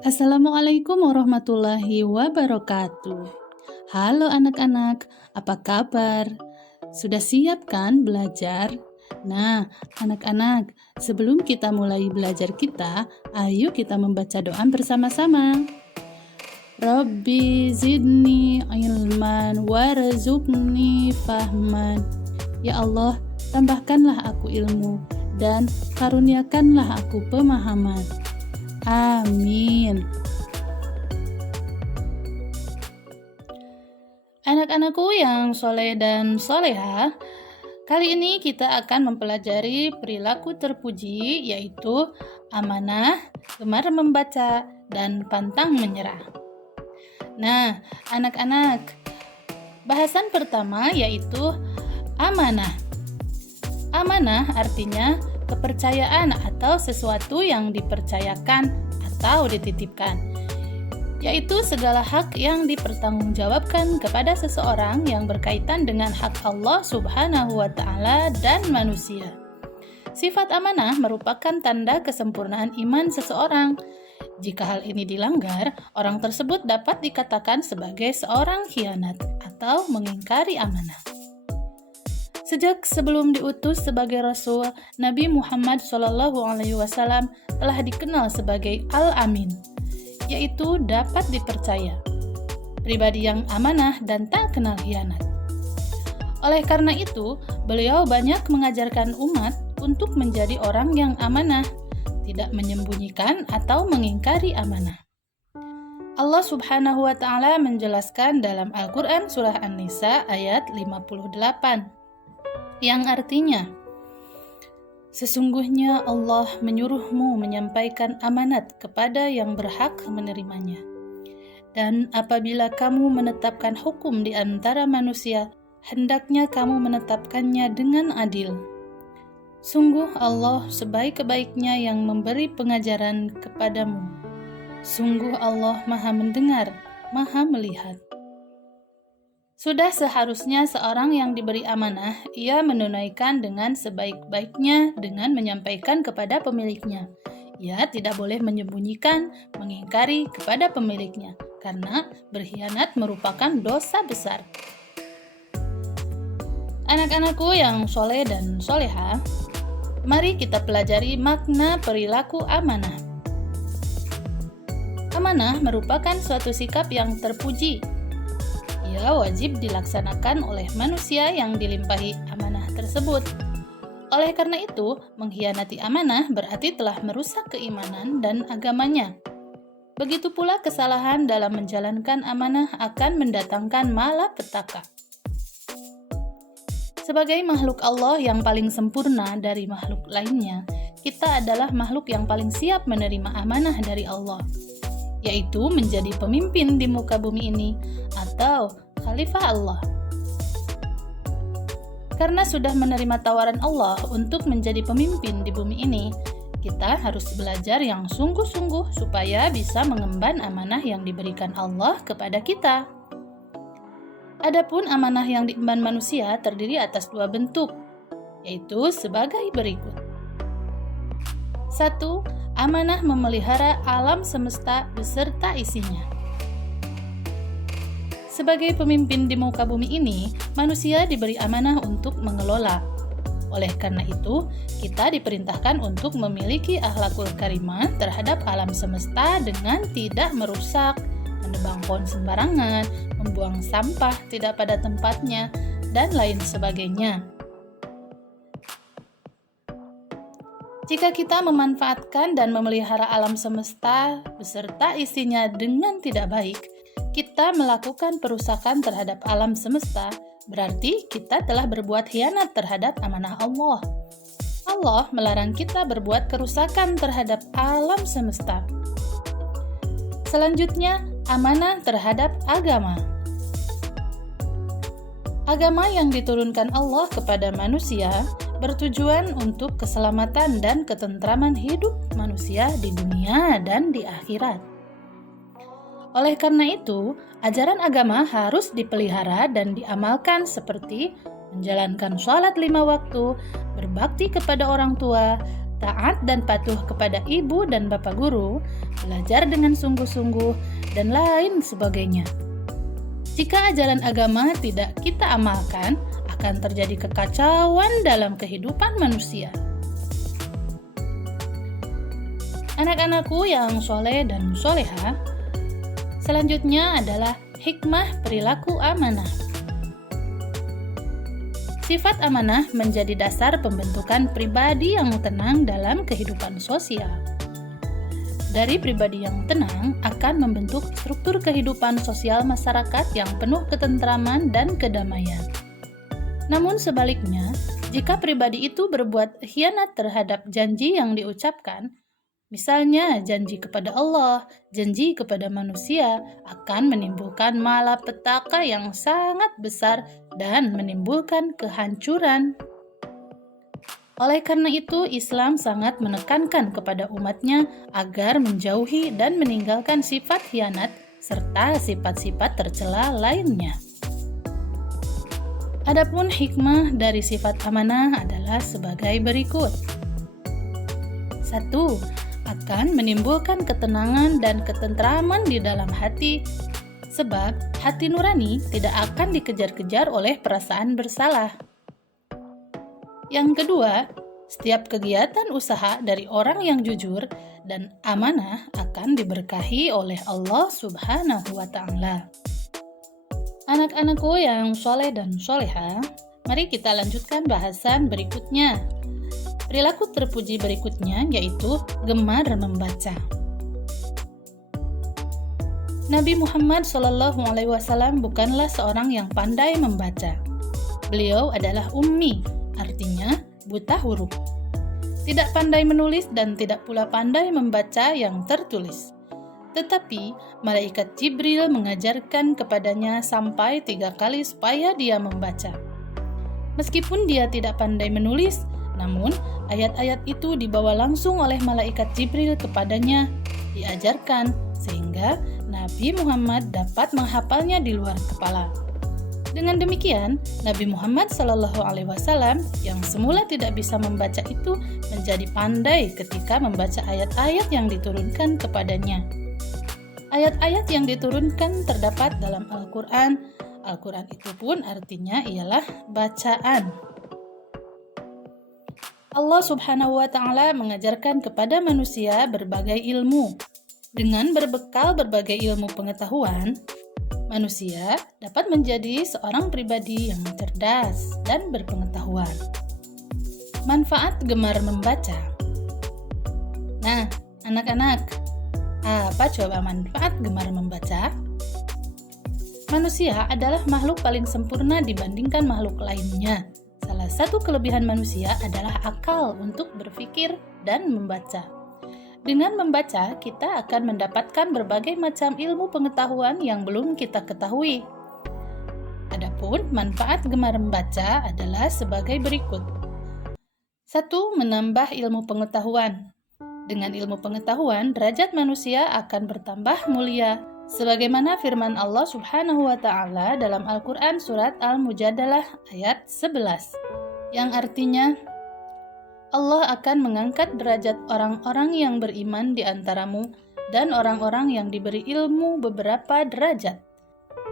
Assalamualaikum warahmatullahi wabarakatuh. Halo anak-anak, apa kabar? Sudah siap kan belajar? Nah, anak-anak, sebelum kita mulai belajar kita, ayo kita membaca doa bersama-sama. Rabbi zidni ilman warzuqni fahman. Ya Allah, tambahkanlah aku ilmu dan karuniakanlah aku pemahaman. Amin. Anak-anakku yang soleh dan soleha, kali ini kita akan mempelajari perilaku terpuji, yaitu amanah, gemar membaca, dan pantang menyerah. Nah, anak-anak, bahasan pertama yaitu amanah. Amanah artinya kepercayaan atau sesuatu yang dipercayakan atau dititipkan, yaitu segala hak yang dipertanggungjawabkan kepada seseorang yang berkaitan dengan hak Allah Subhanahu wa Ta'ala dan manusia. Sifat amanah merupakan tanda kesempurnaan iman seseorang. Jika hal ini dilanggar, orang tersebut dapat dikatakan sebagai seorang khianat atau mengingkari amanah. Sejak sebelum diutus sebagai Rasul, Nabi Muhammad SAW telah dikenal sebagai Al-Amin, yaitu dapat dipercaya, pribadi yang amanah dan tak kenal khianat. Oleh karena itu, beliau banyak mengajarkan umat untuk menjadi orang yang amanah, tidak menyembunyikan atau mengingkari amanah. Allah Subhanahu wa Ta'ala menjelaskan dalam Al-Quran Surah An-Nisa ayat 58. Yang artinya, sesungguhnya Allah menyuruhmu menyampaikan amanat kepada yang berhak menerimanya. Dan apabila kamu menetapkan hukum di antara manusia, hendaknya kamu menetapkannya dengan adil. Sungguh Allah sebaik-baiknya yang memberi pengajaran kepadamu. Sungguh Allah Maha mendengar, Maha melihat. Sudah seharusnya seorang yang diberi amanah, ia menunaikan dengan sebaik-baiknya dengan menyampaikan kepada pemiliknya. Ia tidak boleh menyembunyikan, mengingkari kepada pemiliknya, karena berkhianat merupakan dosa besar. Anak-anakku yang soleh dan soleha, mari kita pelajari makna perilaku amanah. Amanah merupakan suatu sikap yang terpuji. Ia wajib dilaksanakan oleh manusia yang dilimpahi amanah tersebut. Oleh karena itu, mengkhianati amanah berarti telah merusak keimanan dan agamanya. Begitu pula kesalahan dalam menjalankan amanah akan mendatangkan malapetaka. Sebagai makhluk Allah yang paling sempurna dari makhluk lainnya, kita adalah makhluk yang paling siap menerima amanah dari Allah, yaitu menjadi pemimpin di muka bumi ini atau khalifah Allah. Karena sudah menerima tawaran Allah untuk menjadi pemimpin di bumi ini, kita harus belajar yang sungguh-sungguh supaya bisa mengemban amanah yang diberikan Allah kepada kita. Adapun amanah yang diemban manusia terdiri atas dua bentuk, yaitu sebagai berikut. 1. Amanah memelihara alam semesta beserta isinya. Sebagai pemimpin di muka bumi ini, manusia diberi amanah untuk mengelola. Oleh karena itu, kita diperintahkan untuk memiliki akhlakul karimah terhadap alam semesta dengan tidak merusak, menebang pohon sembarangan, membuang sampah tidak pada tempatnya, dan lain sebagainya. Jika kita memanfaatkan dan memelihara alam semesta beserta isinya dengan tidak baik, kita melakukan perusakan terhadap alam semesta, berarti kita telah berbuat khianat terhadap amanah Allah. Allah melarang kita berbuat kerusakan terhadap alam semesta. Selanjutnya, amanah terhadap agama. Agama yang diturunkan Allah kepada manusia bertujuan untuk keselamatan dan ketentraman hidup manusia di dunia dan di akhirat. Oleh karena itu, ajaran agama harus dipelihara dan diamalkan seperti menjalankan sholat 5 waktu, berbakti kepada orang tua, taat dan patuh kepada ibu dan bapak guru, belajar dengan sungguh-sungguh, dan lain sebagainya. Jika ajaran agama tidak kita amalkan, akan terjadi kekacauan dalam kehidupan manusia. Anak-anakku yang soleh dan soleha, selanjutnya adalah hikmah perilaku amanah. Sifat amanah menjadi dasar pembentukan pribadi yang tenang dalam kehidupan sosial. Dari pribadi yang tenang akan membentuk struktur kehidupan sosial masyarakat yang penuh ketentraman dan kedamaian. Namun sebaliknya, jika pribadi itu berbuat khianat terhadap janji yang diucapkan, misalnya janji kepada Allah, janji kepada manusia, akan menimbulkan malapetaka yang sangat besar dan menimbulkan kehancuran. Oleh karena itu, Islam sangat menekankan kepada umatnya agar menjauhi dan meninggalkan sifat khianat serta sifat-sifat tercela lainnya. Adapun hikmah dari sifat amanah adalah sebagai berikut. 1. Akan menimbulkan ketenangan dan ketentraman di dalam hati, sebab hati nurani tidak akan dikejar-kejar oleh perasaan bersalah. Yang kedua, setiap kegiatan usaha dari orang yang jujur dan amanah akan diberkahi oleh Allah Subhanahu wa Ta'ala. Anak-anakku yang soleh dan soleha, mari kita lanjutkan bahasan berikutnya. Perilaku terpuji berikutnya yaitu gemar membaca. Nabi Muhammad SAW bukanlah seorang yang pandai membaca. Beliau adalah ummi, artinya buta huruf. Tidak pandai menulis dan tidak pula pandai membaca yang tertulis. Tetapi malaikat Jibril mengajarkan kepadanya sampai 3 kali supaya dia membaca. Meskipun dia tidak pandai menulis, namun ayat-ayat itu dibawa langsung oleh malaikat Jibril kepadanya, diajarkan sehingga Nabi Muhammad dapat menghafalnya di luar kepala. Dengan demikian, Nabi Muhammad SAW yang semula tidak bisa membaca itu menjadi pandai ketika membaca ayat-ayat yang diturunkan kepadanya. Ayat-ayat yang diturunkan terdapat dalam Al-Quran. Al-Quran itu pun artinya ialah bacaan. Allah Subhanahu wa Ta'ala mengajarkan kepada manusia berbagai ilmu. Dengan berbekal berbagai ilmu pengetahuan, manusia dapat menjadi seorang pribadi yang cerdas dan berpengetahuan. Manfaat gemar membaca. Nah, anak-anak, apa coba manfaat gemar membaca? Manusia adalah makhluk paling sempurna dibandingkan makhluk lainnya. Salah satu kelebihan manusia adalah akal untuk berpikir dan membaca. Dengan membaca, kita akan mendapatkan berbagai macam ilmu pengetahuan yang belum kita ketahui. Adapun manfaat gemar membaca adalah sebagai berikut. 1. Menambah ilmu pengetahuan. Dengan ilmu pengetahuan, derajat manusia akan bertambah mulia. Sebagaimana firman Allah Subhanahu wa Ta'ala dalam Al-Quran surat Al-Mujadalah ayat 11, yang artinya, Allah akan mengangkat derajat orang-orang yang beriman di antaramu dan orang-orang yang diberi ilmu beberapa derajat.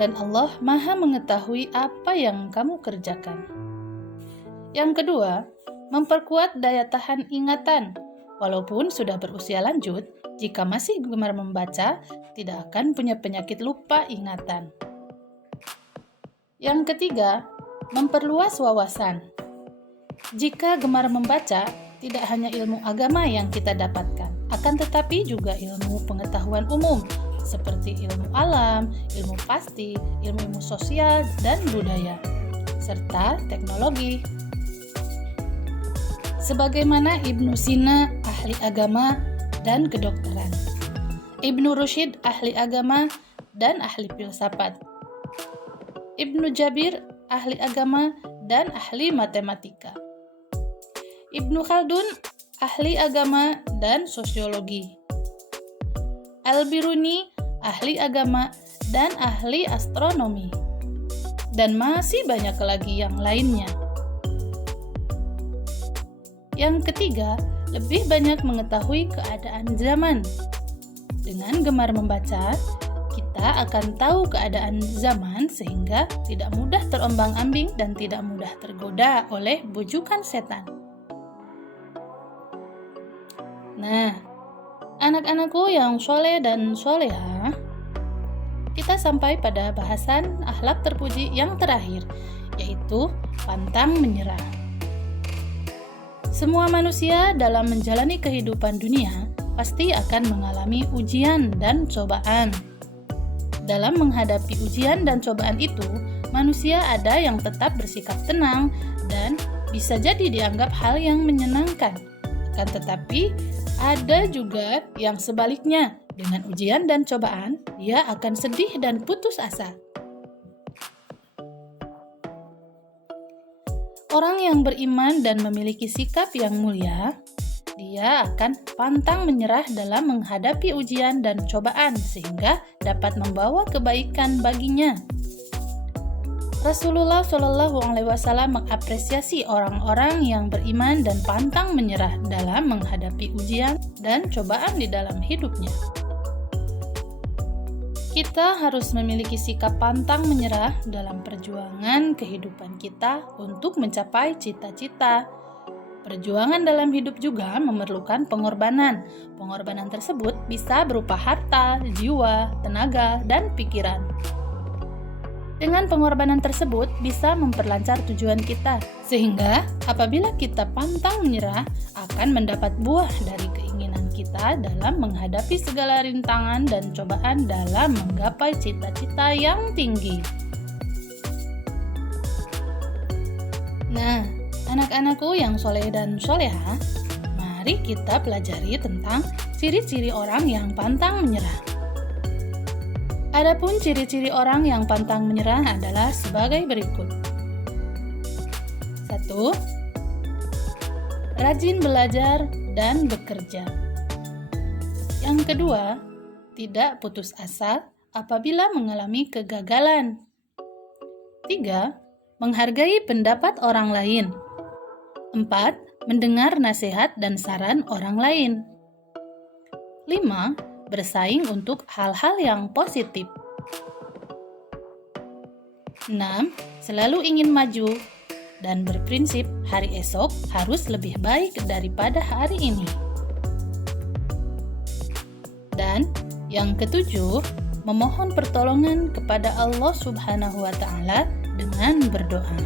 Dan Allah Maha mengetahui apa yang kamu kerjakan. Yang kedua, memperkuat daya tahan ingatan. Walaupun sudah berusia lanjut, jika masih gemar membaca, tidak akan punya penyakit lupa ingatan. Yang ketiga, memperluas wawasan. Jika gemar membaca, tidak hanya ilmu agama yang kita dapatkan, akan tetapi juga ilmu pengetahuan umum, seperti ilmu alam, ilmu pasti, ilmu sosial, dan budaya, serta teknologi. Sebagaimana Ibnu Sina, ahli agama dan kedokteran, Ibnu Rushd, ahli agama dan ahli filsafat, Ibnu Jabir, ahli agama dan ahli matematika, Ibnu Khaldun, ahli agama dan sosiologi, Al-Biruni, ahli agama dan ahli astronomi, dan masih banyak lagi yang lainnya. Yang ketiga, lebih banyak mengetahui keadaan zaman. Dengan gemar membaca, kita akan tahu keadaan zaman sehingga tidak mudah terombang-ambing dan tidak mudah tergoda oleh bujukan setan. Nah, anak-anakku yang soleh dan soleha, kita sampai pada bahasan akhlak terpuji yang terakhir, yaitu pantang menyerah. Semua manusia dalam menjalani kehidupan dunia pasti akan mengalami ujian dan cobaan. Dalam menghadapi ujian dan cobaan itu, manusia ada yang tetap bersikap tenang dan bisa jadi dianggap hal yang menyenangkan. Akan tetapi, ada juga yang sebaliknya. Dengan ujian dan cobaan, dia akan sedih dan putus asa. Orang yang beriman dan memiliki sikap yang mulia, dia akan pantang menyerah dalam menghadapi ujian dan cobaan sehingga dapat membawa kebaikan baginya. Rasulullah Shallallahu Alaihi Wasallam mengapresiasi orang-orang yang beriman dan pantang menyerah dalam menghadapi ujian dan cobaan di dalam hidupnya. Kita harus memiliki sikap pantang menyerah dalam perjuangan kehidupan kita untuk mencapai cita-cita. Perjuangan dalam hidup juga memerlukan pengorbanan. Pengorbanan tersebut bisa berupa harta, jiwa, tenaga, dan pikiran. Dengan pengorbanan tersebut bisa memperlancar tujuan kita, sehingga apabila kita pantang menyerah akan mendapat buah dari keinginan kita dalam menghadapi segala rintangan dan cobaan dalam menggapai cita-cita yang tinggi. Nah, anak-anakku yang soleh dan soleha, mari kita pelajari tentang ciri-ciri orang yang pantang menyerah. Adapun ciri-ciri orang yang pantang menyerah adalah sebagai berikut. 1. Rajin belajar dan bekerja. Yang kedua, tidak putus asa apabila mengalami kegagalan. 3. Menghargai pendapat orang lain. 4. Mendengar nasihat dan saran orang lain. 5. Bersaing untuk hal-hal yang positif. 6. Selalu ingin maju dan berprinsip hari esok harus lebih baik daripada hari ini. Dan yang ketujuh, memohon pertolongan kepada Allah Subhanahu wa Ta'ala dengan berdoa.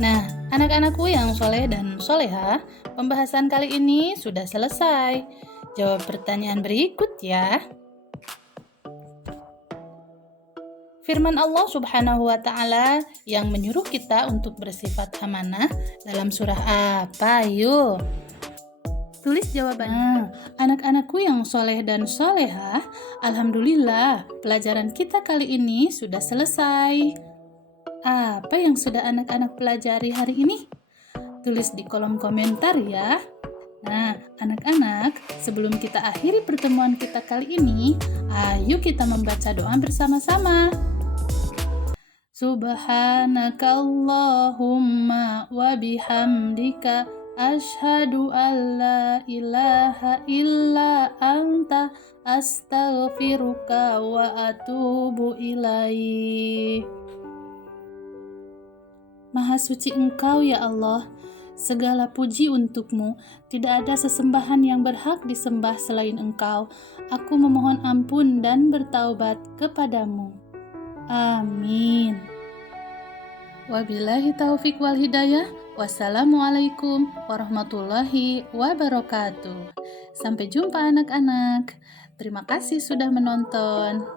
Nah, anak-anakku yang soleh dan soleha, pembahasan kali ini sudah selesai. Jawab pertanyaan berikut ya. Firman Allah Subhanahu wa Ta'ala yang menyuruh kita untuk bersifat amanah dalam surah apa? Yuk, tulis jawabannya. Anak-anakku yang soleh dan soleha, alhamdulillah pelajaran kita kali ini sudah selesai. Apa yang sudah anak-anak pelajari hari ini? Tulis di kolom komentar ya. Nah, anak-anak, sebelum kita akhiri pertemuan kita kali ini, ayo kita membaca doa bersama-sama. Subhanakallahumma wa bihamdika asyhadu an la ilaha illa anta astaghfiruka wa atubu ilaih. Maha suci Engkau ya Allah, segala puji untukmu, tidak ada sesembahan yang berhak disembah selain Engkau. Aku memohon ampun dan bertaubat kepadamu. Amin. Wabillahi taufik wal hidayah. Wassalamualaikum warahmatullahi wabarakatuh. Sampai jumpa anak-anak. Terima kasih sudah menonton.